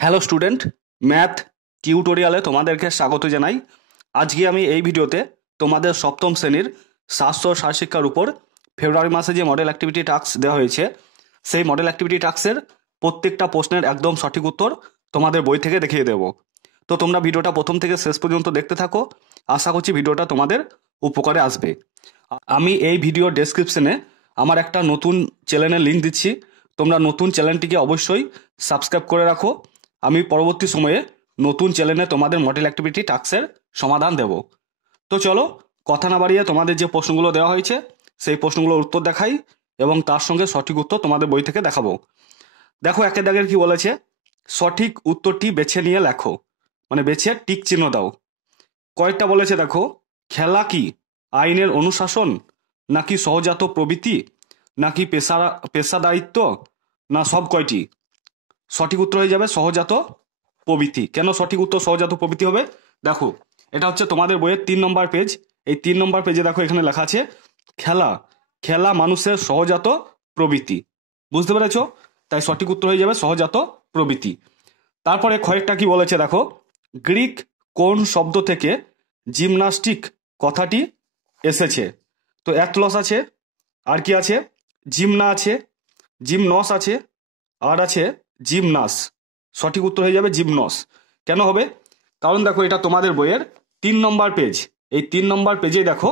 Hello student, math টিউটোরিয়ালে তোমাদেরকে স্বাগত জানাই। আজকে আমি এই ভিডিওতে তোমাদের সপ্তম শ্রেণীর শাস্ত্র ও শারীরশিক্ষার উপর ফেব্রুয়ারি মাসে যে মডেল অ্যাক্টিভিটি টাস্ক দেওয়া হয়েছে, সেই মডেল অ্যাক্টিভিটি টাস্কের প্রত্যেকটা প্রশ্নের একদম সঠিক উত্তর তোমাদের বই থেকে দেখিয়ে দেবো। তো তোমরা ভিডিওটা প্রথম থেকে শেষ পর্যন্ত দেখতে থাকো। আশা করছি ভিডিওটা তোমাদের উপকারে আসবে। আমি এই ভিডিও ডেসক্রিপশনে আমার একটা নতুন চ্যানেলের লিঙ্ক দিচ্ছি। তোমরা নতুন চ্যানেলটিকে অবশ্যই সাবস্ক্রাইব করে রাখো। আমি পরবর্তী সময়ে নতুন চ্যানেলে তোমাদের মডেল অ্যাক্টিভিটি টাস্কের সমাধান দেব। তো চলো কথা না বাড়িয়ে তোমাদের যে প্রশ্নগুলো দেওয়া হয়েছে সেই প্রশ্নগুলোর উত্তর দেখাই এবং তার সঙ্গে সঠিক উত্তর তোমাদের বই থেকে দেখাবো। দেখো একের দাগের কি বলেছে, সঠিক উত্তরটি বেছে নিয়ে লেখো, মানে বেছে টিক চিহ্ন দাও। কয়েকটা বলেছে দেখো, খেলা কি আইনের অনুশাসন, নাকি সহজাত প্রবৃত্তি, নাকি পেশাদারিত্ব, না সব কয়টি? সঠিক উত্তর হয়ে যাবে সহজাত প্রবৃত্তি। কেন সঠিক উত্তর সহজাত প্রবৃত্তি হবে? দেখো এটা হচ্ছে তোমাদের বইয়ের 3 নম্বর পেজ। এই 3 নম্বর পেজে দেখো এখানে লেখা আছে খেলা খেলা মানুষের সহজাত প্রবৃত্তি। বুঝতে পেরেছ? তাই সঠিক উত্তর হয়ে যাবে সহজাত প্রবৃত্তি। তারপরে কয়েকটা কি বলেছে দেখো, গ্রিক কোন শব্দ থেকে জিমনাস্টিক কথাটি এসেছে? তো অ্যাথলস আছে, আর কি আছে, জিমনা আছে, জিমনস আছে, আর আছে জিমনাস। সঠিক উত্তর হয়ে যাবে জিমনস। কেন হবে? কারণ দেখো এটা তোমাদের বইয়ের 3 নম্বর পেজ। এই 3 নম্বর পেজে দেখো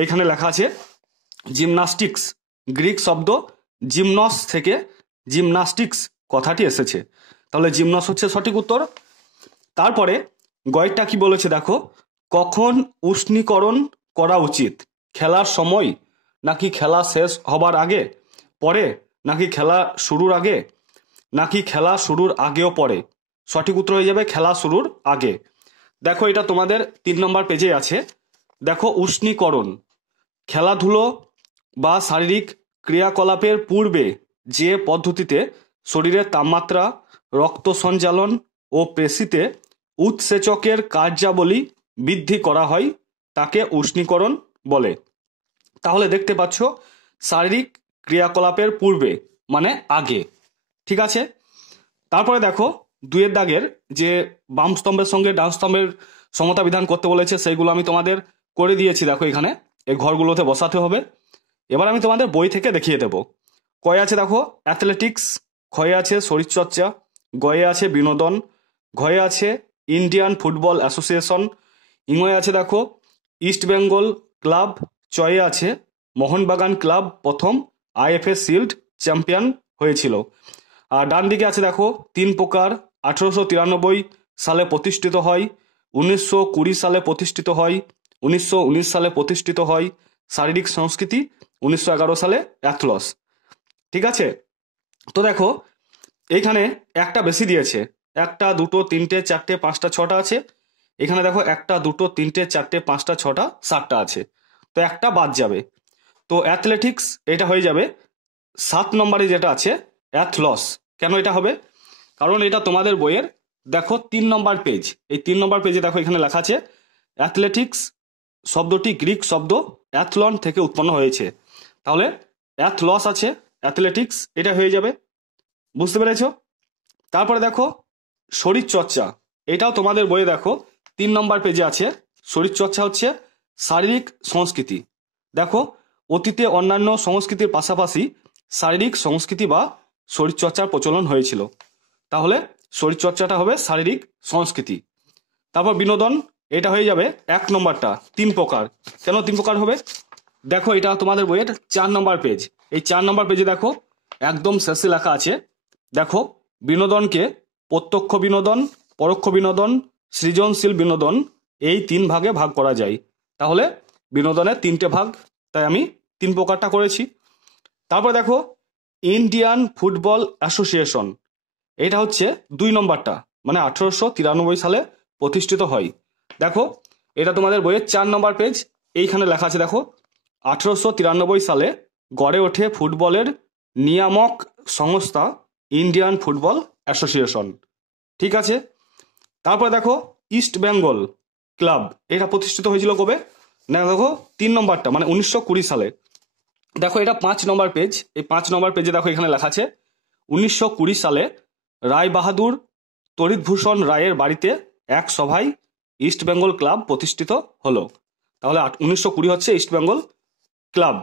এইখানে লেখা আছে জিমনাস্টিক্স, গ্রিক শব্দ জিমনস থেকে জিমনাস্টিক্স কথাটি এসেছে। তাহলে জিমনস হচ্ছে সঠিক উত্তর। তারপরে গয়টা কি বলেছে দেখো, কখন উষ্ণীকরণ করা উচিত? খেলার সময়, নাকি খেলা শেষ হবার আগে পরে, নাকি খেলা শুরুর আগে, নাকি খেলা শুরুর আগেও পরে? সঠিক উত্তর হয়ে যাবে খেলা শুরুর আগে। দেখো এটা তোমাদের 3 নম্বর পেজে আছে। দেখো উষ্ণীকরণ খেলাধুলো বা শারীরিক ক্রিয়াকলাপের পূর্বে যে পদ্ধতিতে শরীরের তাপমাত্রা, রক্ত সঞ্চালন ও পেশিতে উৎসেচকের কার্যাবলী বৃদ্ধি করা হয় তাকে উষ্ণীকরণ বলে। তাহলে দেখতে পাচ্ছ শারীরিক ক্রিয়াকলাপের পূর্বে মানে আগে। ঠিক আছে। তারপরে দেখো 2 দাগের যে বাম স্তম্ভের সঙ্গে ডান স্তম্ভের সমতা বিধান করতে বলেছে সেইগুলো আমি তোমাদের করে দিয়েছি। দেখো এখানে এই ঘরগুলোতে বসাতে হবে। এবার আমি তোমাদের বই থেকে দেখিয়ে দেব। কয়ে আছে দেখো অ্যাথলেটিক্স, ক্ষয়ে আছে শরীরচর্চা, গয়ে আছে বিনোদন, ঘয়ে আছে ইন্ডিয়ান ফুটবল অ্যাসোসিয়েশন, ইংয়ে আছে দেখো ইস্ট বেঙ্গল ক্লাব, চয়ে আছে মোহনবাগান ক্লাব প্রথম আইএফএ শিল্ড চ্যাম্পিয়ন হয়েছিল। আর ডান দিকে আছে দেখো 3 প্রকার, 1893 সালে প্রতিষ্ঠিত হয়, 1920 সালে প্রতিষ্ঠিত হয়, 1919 সালে প্রতিষ্ঠিত হয় শারীরিক সংস্কৃতি, 1911 সালে অ্যাথলস। ঠিক আছে। তো দেখো এইখানে একটা বেশি দিয়েছে, 1 2 3 4 5 6টা আছে। এখানে দেখো 1 2 3 4 5 6 7টা আছে, তো একটা বাদ যাবে। তো অ্যাথলেটিক্স এটা হয়ে যাবে 7 নম্বরে যেটা আছে অ্যাথলস। কেন এটা হবে? কারণ এটা তোমাদের বইয়ের দেখো 3 নম্বর পেজ। এই 3 নম্বর পেজে দেখো এখানে লেখা আছে অ্যাথলেটিক্স শব্দটি গ্রিক শব্দ অ্যাথলন থেকে উৎপন্ন হয়েছে। তাহলে অ্যাথলস আছে, অ্যাথলেটিক্স এটা হয়ে যাবে। বুঝতে পেরেছ? তারপরে দেখো শরীরচর্চা, এটাও তোমাদের বইয়ে দেখো 3 নম্বর পেজে আছে। শরীরচর্চা হচ্ছে শারীরিক সংস্কৃতি। দেখো অতীতে অন্যান্য সংস্কৃতির পাশাপাশি শারীরিক সংস্কৃতি বা শরীরচর্চার প্রচলন হয়েছিল। তাহলে শরীরচর্চাটা হবে শারীরিক সংস্কৃতি। তারপর বিনোদন এটা হয়ে যাবে 1 নম্বরটা 3 প্রকার। কেন 3 প্রকার হবে? দেখো এটা তোমাদের বইয়ের 4 নম্বর পেজ। এই 4 নম্বর পেজে দেখো একদম শেষে লেখা আছে, দেখো বিনোদনকে প্রত্যক্ষ বিনোদন, পরোক্ষ বিনোদন, সৃজনশীল বিনোদন এই 3 ভাগে ভাগ করা যায়। তাহলে বিনোদনের 3টে ভাগ, তাই আমি 3 প্রকারটা করেছি। তারপর দেখো ইন্ডিয়ান ফুটবল অ্যাসোসিয়েশন, এটা হচ্ছে 2 নম্বরটা, মানে 1893 সালে প্রতিষ্ঠিত হয়। দেখো এটা তোমাদের বইয়ের 4 নম্বর পেজ। এইখানে লেখা আছে দেখো 1893 সালে গড়ে ওঠে ফুটবলের নিয়ামক সংস্থা ইন্ডিয়ান ফুটবল অ্যাসোসিয়েশন। ঠিক আছে। তারপরে দেখো ইস্ট বেঙ্গল ক্লাব, এটা প্রতিষ্ঠিত হয়েছিল কবে? না দেখো 3 নম্বরটা, মানে 1920 সালে। দেখো এটা 5 নম্বর পেজ। এই 5 নম্বর পেজে দেখো এখানে লেখা আছে 1920 সালে রায় বাহাদুর তড়িৎভূষণ রায়ের বাড়িতে এক সভায় ইস্ট বেঙ্গল ক্লাব প্রতিষ্ঠিত হলো? তাহলে 1920 হচ্ছে ইস্ট বেঙ্গল ক্লাব।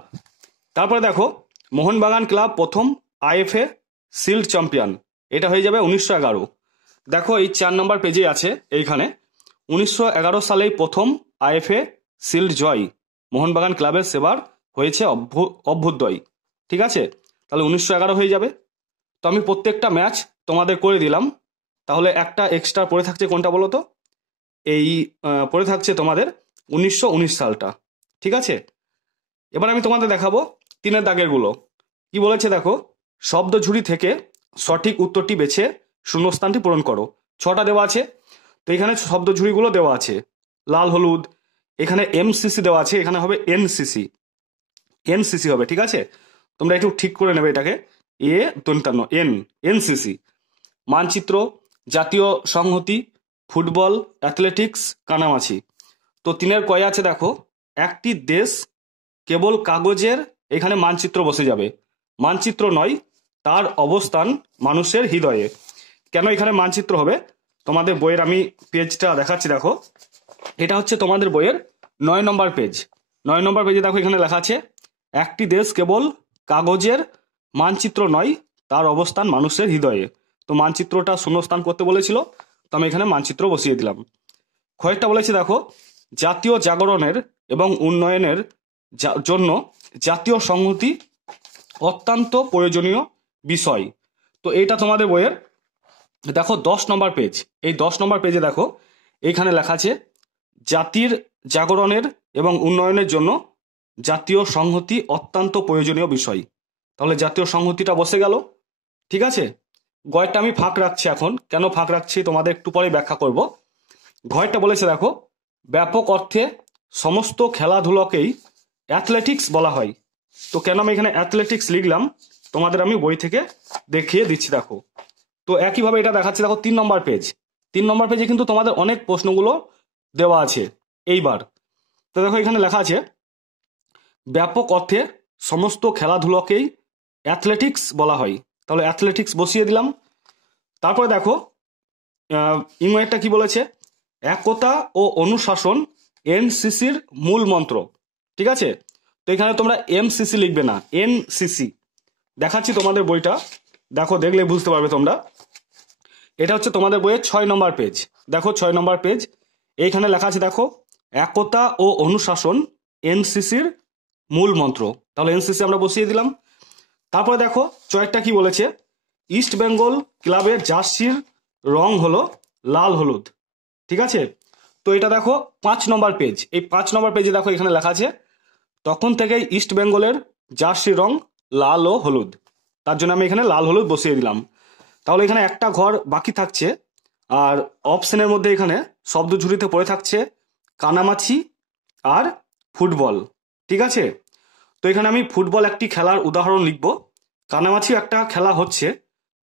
তারপরে দেখো মোহনবাগান ক্লাব প্রথম আইএফএ শিল্ড চ্যাম্পিয়ন, এটা হয়ে যাবে 1911। দেখো এই 4 নম্বর পেজে আছে এইখানে 1911 সালেই প্রথম আইএফএ শিল্ড জয় মোহনবাগান ক্লাবের সেবার হয়েছে অভ্যুদয়। ঠিক আছে, তাহলে 1911 হয়ে যাবে। তো আমি প্রত্যেকটা ম্যাচ তোমাদের করে দিলাম। তাহলে একটা এক্সট্রা পড়ে থাকছে কোনটা বলো তো? এই পড়ে থাকছে তোমাদের 1919 সালটা। ঠিক আছে, এবার আমি তোমাদের দেখাবো 3 দাগের গুলো। কি বলেছে দেখো, শব্দ ঝুড়ি থেকে সঠিক উত্তরটি বেছে শূন্যস্থানটি পূরণ করো। 6টা দেওয়া আছে, তো এখানে শব্দ ঝুড়িগুলো দেওয়া আছে লাল হলুদ, এখানে এমসিসি দেওয়া আছে, এখানে হবে এনসিসি, এনসিসি হবে। ঠিক আছে, তোমরা একটু ঠিক করে নেবে এটাকে, এনসিসি। মানচিত্র, জাতীয় সংহতি, ফুটবল, অ্যাথলেটিক্স, কানামাছি। তো 3-এর কয় আছে দেখো, একটি দেশ কেবল কাগজের, এখানে মানচিত্র বসে যাবে, মানচিত্র নয় তার অবস্থান মানুষের হৃদয়ে। কেন এখানে মানচিত্র হবে, তোমাদের বইয়ের আমি পেজটা দেখাচ্ছি। দেখো এটা হচ্ছে তোমাদের বইয়ের 9 নম্বর পেজ। 9 নম্বর পেজে দেখো এখানে লেখা আছে একটি দেশ কেবল কাগজের, মানচিত্র নয় তার অবস্থান মানুষের হৃদয়ে। তো মানচিত্রটা শূন্যস্থান করতে বলেছিল, তো আমি এখানে মানচিত্র বসিয়ে দিলাম। কয়েকটা বলেছি দেখো, জাতীয় জাগরণের এবং উন্নয়নের জন্য জাতীয় সংহতি অত্যন্ত প্রয়োজনীয় বিষয়। তো এইটা তোমাদের বইয়ের দেখো 10 নম্বর পেজ। এই 10 নম্বর পেজে দেখো এইখানে লেখা আছে জাতির জাগরণের এবং উন্নয়নের জন্য জাতীয় সংহতি অত্যন্ত প্রয়োজনীয় বিষয়। তাহলে জাতীয় সংহতিটা বসে গেল। ঠিক আছে, গয়টা আমি ফাঁক রাখছি এখন, কেন ফাঁক রাখছি তোমাদের একটু পরে ব্যাখ্যা করব। ঘয়টা বলেছে দেখো, ব্যাপক অর্থে সমস্ত খেলাধুলাকেই অ্যাথলেটিক্স বলা হয়। তো কেন আমি এখানে অ্যাথলেটিক্স লিখলাম তোমাদের আমি বই থেকে দেখিয়ে দিচ্ছি। দেখো তো একইভাবে এটা দেখাচ্ছি, দেখো 3 নম্বর পেজ। 3 নম্বর পেজে কিন্তু তোমাদের অনেক প্রশ্নগুলো দেওয়া আছে এইবার। তো দেখো এখানে লেখা আছে ব্যাপক অর্থে সমস্ত খেলাধুলাকেই অ্যাথলেটিক্স বলা হয়। তাহলে অ্যাথলেটিক্স বসিয়ে দিলাম। তারপরে দেখো ইংরেজিটা কি বলেছে, একতা ও অনুশাসন এনসিসির মূল মন্ত্র। ঠিক আছে, তো এখানে তোমরা এমসিসি লিখবে না, এনসিসি। দেখাচ্ছি তোমাদের বইটা, দেখো দেখলে বুঝতে পারবে তোমরা। এটা হচ্ছে তোমাদের বইয়ের 6 নম্বর পেজ। দেখো 6 নম্বর পেজ, এইখানে লেখা আছে দেখো একতা ও অনুশাসন এনসিসির মূল মন্ত্র। তাহলে এনসিসি আমরা বসিয়ে দিলাম। তারপরে দেখো চয়েকটা কি বলেছে, ইস্ট বেঙ্গল ক্লাবের জার্সির রং হলো লাল হলুদ। ঠিক আছে, তো এটা দেখো 5 নম্বর পেজ। এই 5 নম্বর পেজে দেখো এখানে লেখা আছে তখন থেকেই ইস্ট বেঙ্গলের জার্সি রং লাল ও হলুদ। তার জন্য আমি এখানে লাল হলুদ বসিয়ে দিলাম। তাহলে এখানে একটা ঘর বাকি থাকছে, আর অপশনের মধ্যে এখানে শব্দ ঝুড়িতে পড়ে থাকছে কানামাছি আর ফুটবল। ঠিক আছে, তো এখানে আমি ফুটবল একটি খেলার উদাহরণ লিখব, কানামাছি একটা খেলা হচ্ছে,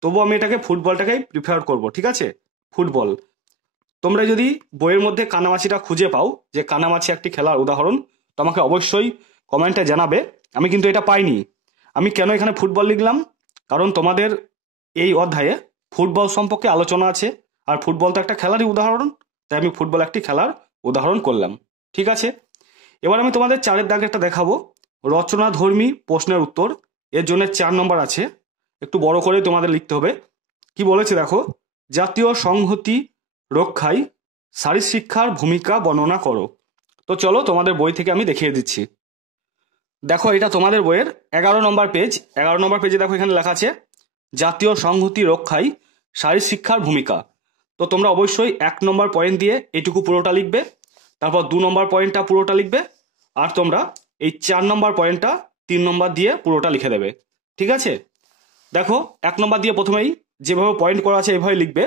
তবু আমি এটাকে ফুটবলটাকেই প্রিফার করব। ঠিক আছে, ফুটবল। তোমরা যদি বইয়ের মধ্যে কানামাছিটা খুঁজে পাও যে কানামাছি একটি খেলার উদাহরণ, তো আমাকে অবশ্যই কমেন্টে জানাবে। আমি কিন্তু এটা পাইনি। আমি কেন এখানে ফুটবল লিখলাম, কারণ তোমাদের এই অধ্যায়ে ফুটবল সম্পর্কে আলোচনা আছে, আর ফুটবল তো একটা খেলারই উদাহরণ, তাই আমি ফুটবল একটি খেলার উদাহরণ করলাম। ঠিক আছে, এবার আমি তোমাদের 4-এর দাগে একটা দেখাবো, রচনাধর্মী প্রশ্নের উত্তর। এর জন্য 4 নম্বর আছে, একটু বড় করে তোমাদের লিখতে হবে। কি বলেছে দেখো, জাতীয় সংহতি রক্ষায় শারীরশিক্ষার ভূমিকা বর্ণনা করো। তো চলো তোমাদের বই থেকে আমি দেখিয়ে দিচ্ছি। দেখো এটা তোমাদের বইয়ের 11 নম্বর পেজ। 11 নম্বর পেজে দেখো এখানে লেখা আছে জাতীয় সংহতি রক্ষায় শারীরশিক্ষার ভূমিকা। তো তোমরা অবশ্যই 1 নম্বর পয়েন্ট দিয়ে এটুকু পুরোটা লিখবে, তারপর 2 নম্বর পয়েন্টটা পুরোটা লিখবে, আর তোমরা এই 4 নম্বর পয়েন্টটা 3 নম্বর দিয়ে পুরোটা লিখে দেবে। ঠিক আছে, দেখো 1 নম্বর দিয়ে প্রথমেই যেভাবে পয়েন্ট করা আছে এভাবে লিখবে,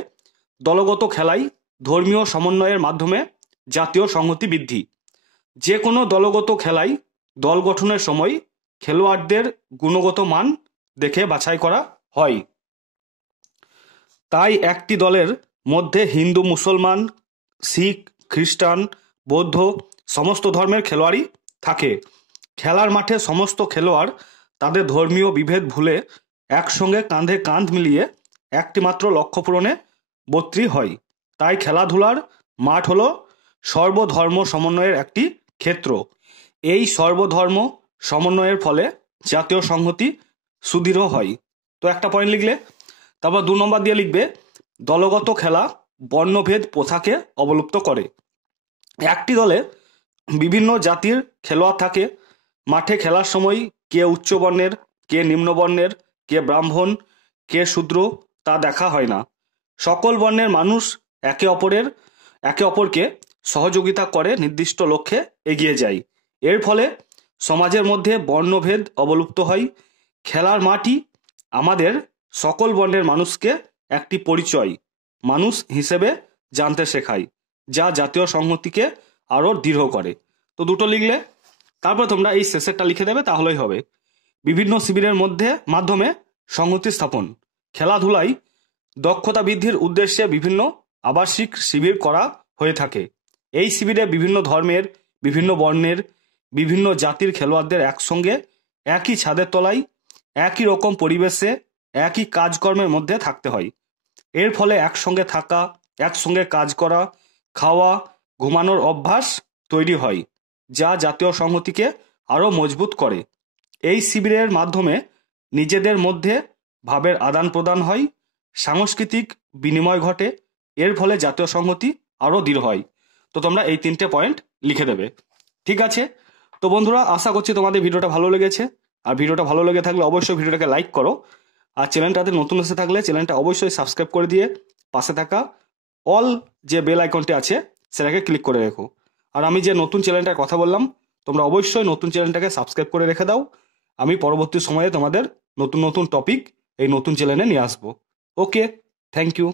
দলগত খেলায় ধর্মীয় সমন্বয়ের মাধ্যমে জাতীয় সংহতি বৃদ্ধি। যে কোনো দলগত খেলায় দল গঠনের সময় খেলোয়াড়দের গুণগত মান দেখে বাছাই করা হয়। তাই একটি দলের মধ্যে হিন্দু, মুসলমান, শিখ, খ্রিস্টান, বৌদ্ধ সমস্ত ধর্মের খেলোয়াড়ই থাকে। খেলার মাঠে সমস্ত খেলোয়াড় তাদের ধর্মীয় বিভেদ ভুলে একসঙ্গে কাঁধে কাঁধ মিলিয়ে একটি মাত্র লক্ষ্য পূরণে বর্তি হয়। তাই খেলাধুলার মাঠ হলো সর্বধর্ম সমন্বয়ের একটি ক্ষেত্র। এই সর্বধর্ম সমন্বয়ের ফলে জাতীয় সংহতি সুদৃঢ় হয়। তো একটা পয়েন্ট লিখলে, তারপর 2 নম্বর দিয়ে লিখবে দলগত খেলা বর্ণভেদ প্রথাকে অবলুপ্ত করে। একটি দলে বিভিন্ন জাতির খেলোয়াড় থাকে। মাঠে খেলার সময় কে উচ্চ বর্ণের, কে নিম্ন বর্ণের, কে ব্রাহ্মণ, কে শূদ্র তা দেখা হয় না। সকল বর্ণের মানুষ একে অপরকে সহযোগিতা করে নির্দিষ্ট লক্ষ্যে এগিয়ে যায়। এর ফলে সমাজের মধ্যে বর্ণভেদ অবলুপ্ত হয়। খেলার মাঠই আমাদের সকল বর্ণের মানুষকে একটি পরিচয় মানুষ হিসেবে জানতে শেখায়, যা জাতীয় সংহতিকে আরও দৃঢ় করে। তো দুটো লিখলে, তারপর তোমরা এই শেষেরটা লিখে দেবে, তাহলেই হবে। বিভিন্ন শিবিরের মাধ্যমে সংহতি স্থাপন। খেলাধুলায় দক্ষতা বৃদ্ধির উদ্দেশ্যে বিভিন্ন আবাসিক শিবির করা হয়ে থাকে। এই শিবিরে বিভিন্ন ধর্মের, বিভিন্ন বর্ণের, বিভিন্ন জাতির খেলোয়াড়দের একসঙ্গে একই ছাদের তলায় একই রকম পরিবেশে একই কাজকর্মের মধ্যে থাকতে হয়। এর ফলে একসঙ্গে থাকা, একসঙ্গে কাজ করা, খাওয়া, ঘুমানোর অভ্যাস তৈরি হয়, যা জাতীয় সংহতিকে আরও মজবুত করে। এই শিবিরের মাধ্যমে নিজেদের মধ্যে ভাবের আদান প্রদান হয়, সাংস্কৃতিক বিনিময় ঘটে। এর ফলে জাতীয় সংহতি আরও দৃঢ় হয়। তো তোমরা এই 3টে পয়েন্ট লিখে দেবে। ঠিক আছে? তো বন্ধুরা, আশা করছি তোমাদের ভিডিওটা ভালো লেগেছে। আর ভিডিওটা ভালো লেগে থাকলে অবশ্যই ভিডিওটাকে লাইক করো। আর চ্যানেলটাতে নতুন এসে থাকলে চ্যানেলটা অবশ্যই সাবস্ক্রাইব করে দিয়ে পাশে থাকা অল যে বেল আইকনটি আছে সেটাকে ক্লিক করে রেখো। আর আমি যে নতুন চ্যানেলটার কথা বললাম, তোমরা অবশ্যই নতুন চ্যানেলটাকে সাবস্ক্রাইব করে রেখে দাও। আমি পরবর্তী সময়ে তোমাদের নতুন নতুন টপিক এই নতুন চ্যানেলে নিয়ে আসবো। ওকে, থ্যাংক ইউ।